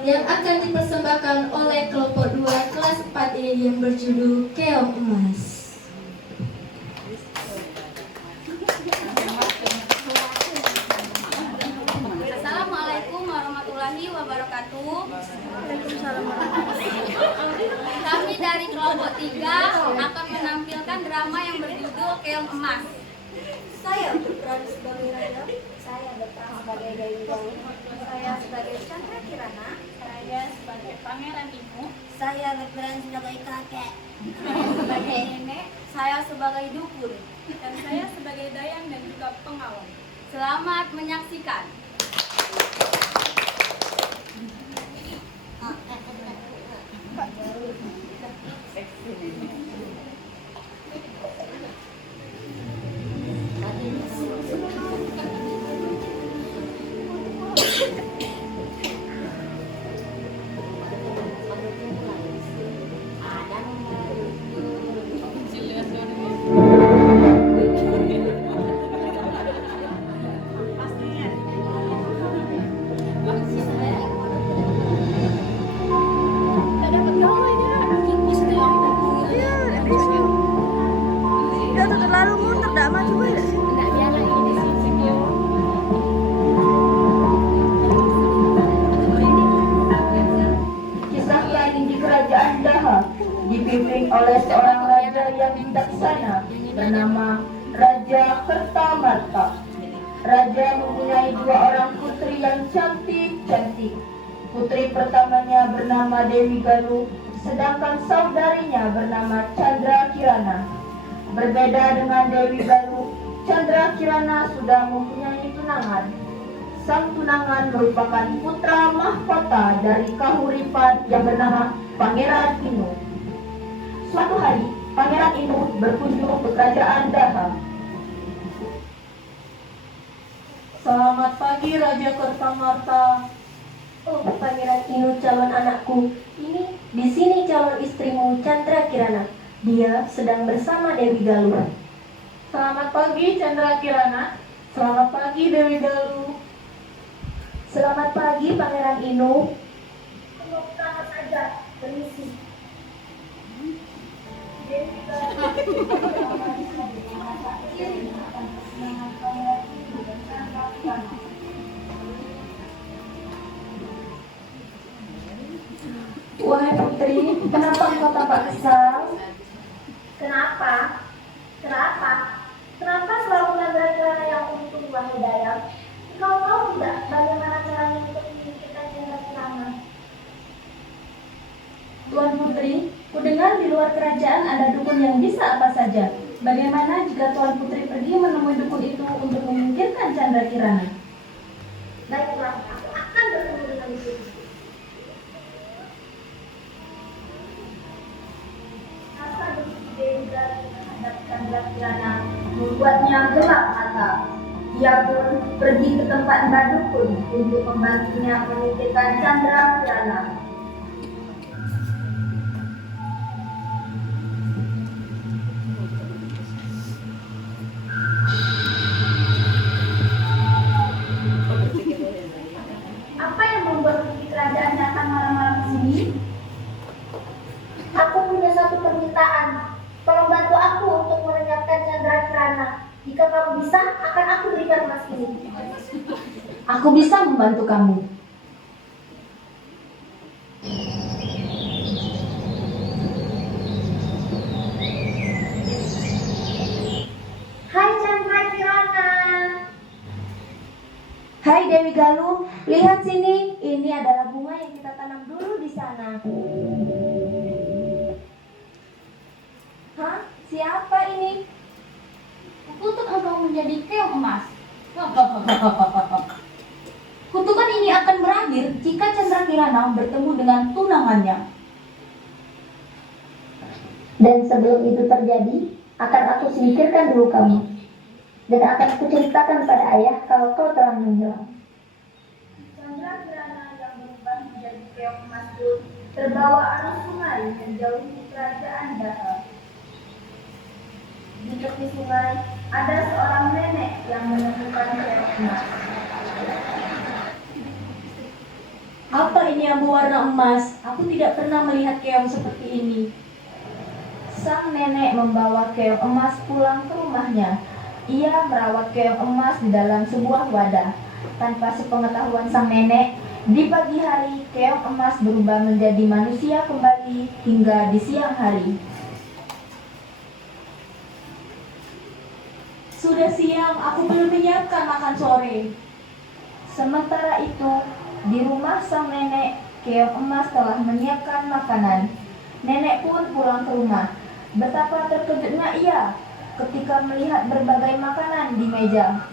yang akan dipersembahkan oleh kelompok 2 kelas 4 ini yang berjudul Keong Emas. Assalamualaikum warahmatullahi wabarakatuh. Kami dari kelompok 3 akan menampilkan drama yang berjudul Keong Emas. Saya berperan sebagai Raja. Saya berperan sebagai Dewi Galuh. Saya sebagai Chandra Kirana. Saya sebagai Pangeran Inu. Saya berperan sebagai kakek. Saya sebagai nenek. Saya sebagai dukun. Dan saya sebagai dayang dan juga pengawal. Selamat menyaksikan. Kisah lain di kerajaan Daha dipimpin oleh seorang raja yang bijaksana bernama Raja Kertamarta. Raja mempunyai 2 orang putri yang cantik-cantik. Putri pertamanya bernama Dewi Galuh, sedangkan saudarinya bernama Chandra Kirana. Berbeda dengan Dewi Galuh, Chandra Kirana sudah mempunyai tunangan. Sang tunangan merupakan putra mahkota dari Kahuripan yang bernama Pangeran Inu. Suatu hari, Pangeran Inu berkunjung ke kerajaan Daha. Selamat pagi Raja Kertamarta. Oh, Pangeran Inu calon anakku. Di sini calon istrimu Chandra Kirana. Dia sedang bersama Dewi Galuh. Selamat pagi Chandra Kirana. Selamat pagi Dewi Galuh. Selamat pagi Pangeran Inu. Tunggu saja, permisi. Wahai putri, kenapa engkau tampak kesal? Kenapa? Kenapa? Kenapa selalu Chandra Kirana yang untung, wahai dayang? Kau tahu tidak bagaimana caranya untuk menyingkirkan Chandra Kirana? Tuan Putri, kudengar di luar kerajaan ada dukun yang bisa apa saja. Bagaimana jika Tuan Putri pergi menemui dukun itu untuk menyingkirkan Chandra Kirana? Baiklah, aku akan bertemu dengan dia. Rasa benci Dewi Galuh terhadap Chandra Kirana membuatnya gelap mata. Dia pun pergi ke tempat Mbak Dukun untuk membantunya menyingkirkan Chandra Kirana. Apa yang membuat di kerajaan datang malam-malam ke sini? Aku punya satu permintaan. Tolong bantu aku untuk melenyapkan Chandra Kirana. Jika kamu bisa, akan aku berikan emas ini. Aku bisa membantu kamu. Hai Chandra Kirana. Hai Dewi Galuh, lihat sini. Ini adalah bunga yang kita tanam dulu di sana. Hah? Siapa ini? Kutuk engkau menjadi keong emas. Kutukan ini akan berakhir jika Chandra Kirana bertemu dengan tunangannya. Dan sebelum itu terjadi, akan aku singkirkan dulu kamu. Dan akan kuceritakan pada ayah kalau kau telah menghilang. Chandra Kirana yang berubah menjadi keong emas pun terbawa arus sungai menjauhi kerajaan Daha. Di tepi sungai ada seorang nenek yang menemukan keong emas. Apa ini yang berwarna emas? Aku tidak pernah melihat keong seperti ini. Sang nenek membawa keong emas pulang ke rumahnya. Ia merawat keong emas di dalam sebuah wadah. Tanpa sepengetahuan sang nenek, di pagi hari keong emas berubah menjadi manusia kembali hingga di siang hari. Sudah siang, aku belum menyiapkan makan sore. Sementara itu, di rumah sang nenek, keong emas telah menyiapkan makanan. Nenek pun pulang ke rumah. Betapa terkejutnya ia ketika melihat berbagai makanan di meja.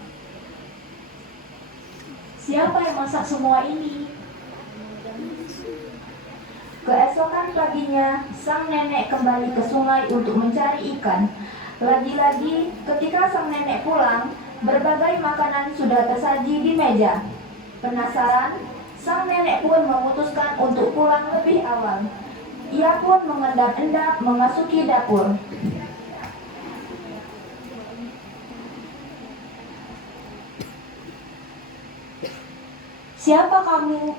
Siapa yang masak semua ini? Keesokan paginya, sang nenek kembali ke sungai untuk mencari ikan. Lagi-lagi, ketika sang nenek pulang, berbagai makanan sudah tersaji di meja. Penasaran, sang nenek pun memutuskan untuk pulang lebih awal. Ia pun mengendap-endap memasuki dapur. Siapa kamu?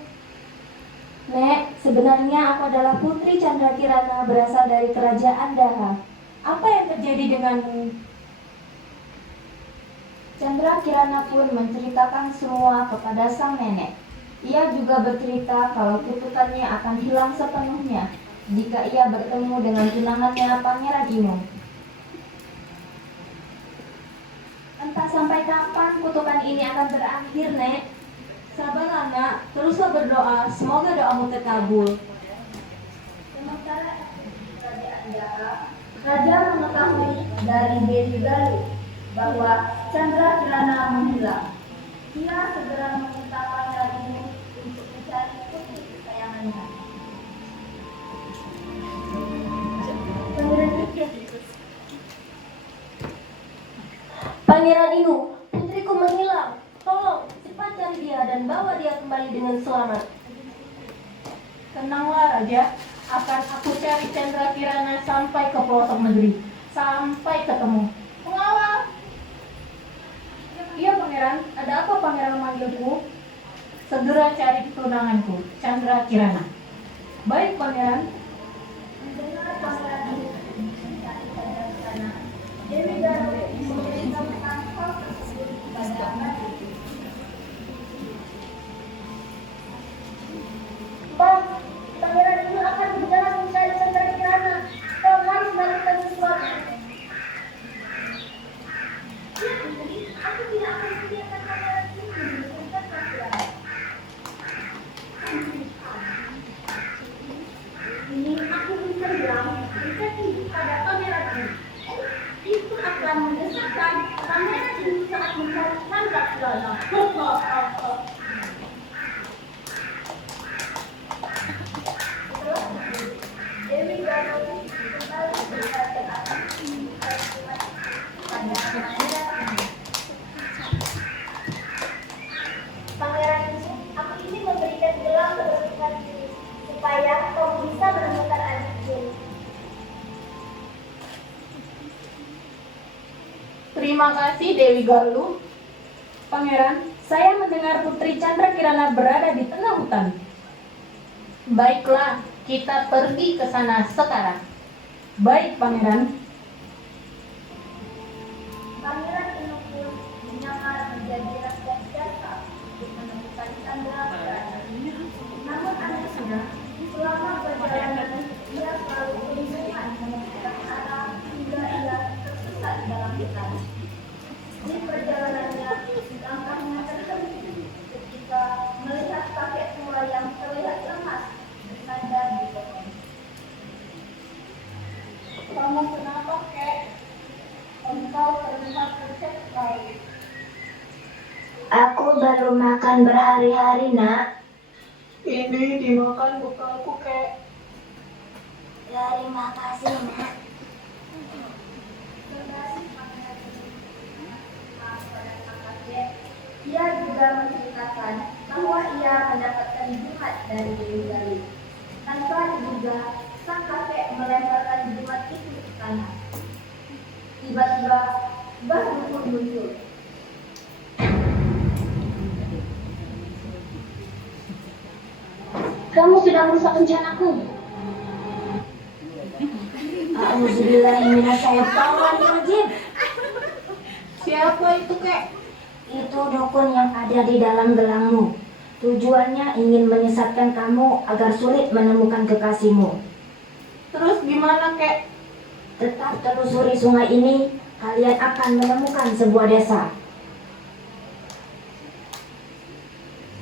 Nek, sebenarnya aku adalah Putri Chandra Kirana berasal dari kerajaan Daha. Apa yang terjadi denganmu? Chandra Kirana pun menceritakan semua kepada sang nenek. Ia juga bercerita kalau kutukannya akan hilang sepenuhnya jika ia bertemu dengan tunangannya Pangeran Inu. Entah sampai kapan kutukan ini akan berakhir, Nek. Sabarlah, Nak. Teruslah berdoa. Semoga doamu terkabul. Sementara di kerajaan Daha, raja mengetahui dari Dewi Galuh bahwa Chandra Kirana menghilang. Ia segera meminta Pangeran Inu untuk mencari putri kesayangannya. Pangeran Inu, putriku menghilang. Tolong, cepat cari dia dan bawa dia kembali dengan selamat. Tenanglah, Raja. Akan aku cari Chandra Kirana sampai ke pelosok negeri. Sampai ketemu. Pengawal! Iya, Pangeran. Ada apa Pangeran memanggilku? Segera cari tunanganku, Chandra Kirana. Baik, Pangeran. Mendengar Pangeran Inu mencari Chandra Kirana, Dewi Galuh memberitahukan hal tersebut kepada Ratu. Bang, Pangeran Inu akan berjalan mencari Chandra Kirana. Kau harus melakukan sesuatu. Ya, Putri, aku tidak akan membiarkan Pangeran Inu menemukan Chandra Kirana. Ini aku ingin bilang, berikan pada Pangeran Inu. Itu akan mendesakkan Pangeran Inu saat mencari Chandra Kirana. Dewi Galuh kembali berkata akan Pangeran Inu, aku ini memberikan gelang keberuntungan ini supaya kau bisa menemukan adikku. Terima kasih, Dewi Galuh. Pangeran, saya mendengar Putri Chandra Kirana berada di tengah hutan. Baiklah, kita pergi ke sana sekarang. Baik, Pangeran. Pangeran Inu pun menyamar menjadi raja jasa untuk menemukan Chandra Kirana. Namun anehnya, selama perjalanan ia selalu kebingungan menemukan arah hingga ia tersesat di dalam hutan. Di perjalanannya, langkahnya terhenti ketika melihat kakek tua yang terlihat lemas bersandar di pohon. Kamu kenapa, Kek? Engkau terlihat pucat sekali. Aku baru makan berhari-hari, Nak. Ini dimakan bekalku, Kek. Terima kasih, Nak. Ia juga menceritakan bahwa ia mendapatkan jimat dari Dewi Galuh. Tanpa diduga, sang kakek melemparkan jimat itu ke tanah. Tiba-tiba, Mbah Dukun muncul. Kamu sudah merusak rencanaku. Auzubillahiminasyaitonirrajim. Siapa itu, Kek? Itu dukun yang ada di dalam gelangmu. Tujuannya ingin menyesatkan kamu agar sulit menemukan kekasihmu. Terus gimana, Kek? Tetap telusuri sungai ini, kalian akan menemukan sebuah desa.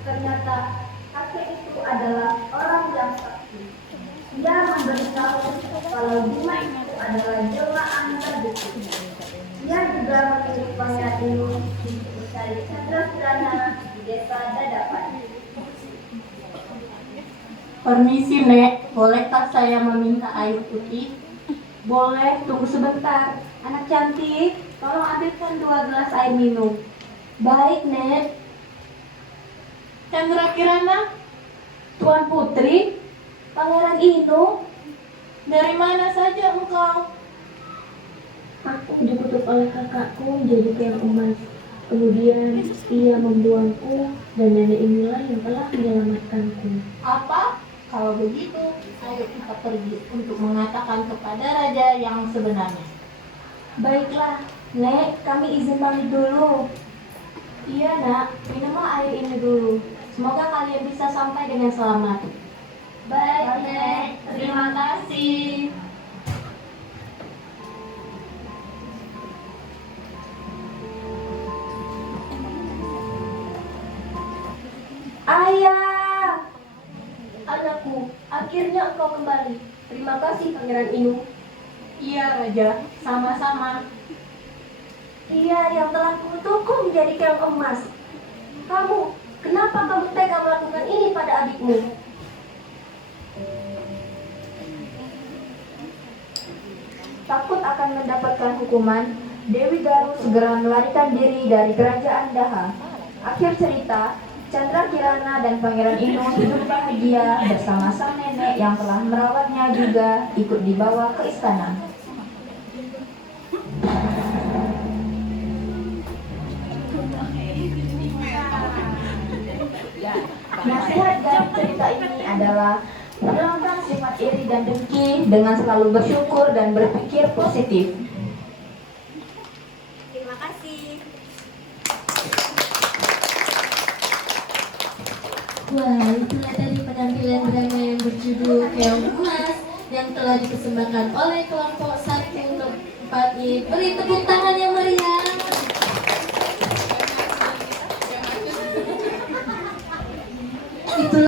Ternyata kakek itu adalah orang yang sakti. Dia memberitahu kalau Bima itu adalah jelmaan terbukti. Dia juga memilih pangeran ini untuk mencari Chandra Kirana di desa Dadapan. Permisi, Nek. Bolehkah saya meminta air putih? Boleh, tunggu sebentar. Anak cantik, tolong ambilkan 2 gelas air minum. Baik, Nek. Chandra Kirana, Tuan Putri, Pangeran Inu, dari mana saja engkau? aku dikutuk oleh kakakku menjadi keong emas. Kemudian ia membuangku dan nenek inilah yang telah menyelamatkanku. Apa? Kalau begitu, ayo kita pergi untuk mengatakan kepada raja yang sebenarnya. Baiklah, Nek, kami izin pamit dulu. iya nak, minumlah air ini dulu. Semoga kalian bisa sampai dengan selamat. Baik, Nek. Terima kasih. Ayah, anakku, akhirnya engkau kembali. Terima kasih, Pangeran Inu. Iya, Raja. Sama-sama. Dia yang telah kutuku menjadi keong emas. Kenapa kamu tega melakukan ini pada adikmu? Takut akan mendapatkan hukuman, Dewi Galuh segera melarikan diri dari kerajaan Daha. Akhir cerita, Chandra Kirana dan Pangeran Inu hidup bahagia bersama sang nenek yang telah merawatnya juga ikut dibawa ke istana. Nasihat dari cerita ini adalah hilangkan sifat iri dan dengki dengan selalu bersyukur dan berpikir positif. Terima kasih. Wah, itulah tadi penampilan drama yang berjudul Keong Emas yang telah dipersembahkan oleh kelompok 1 4I. Beri tepuk tangan yang meriah.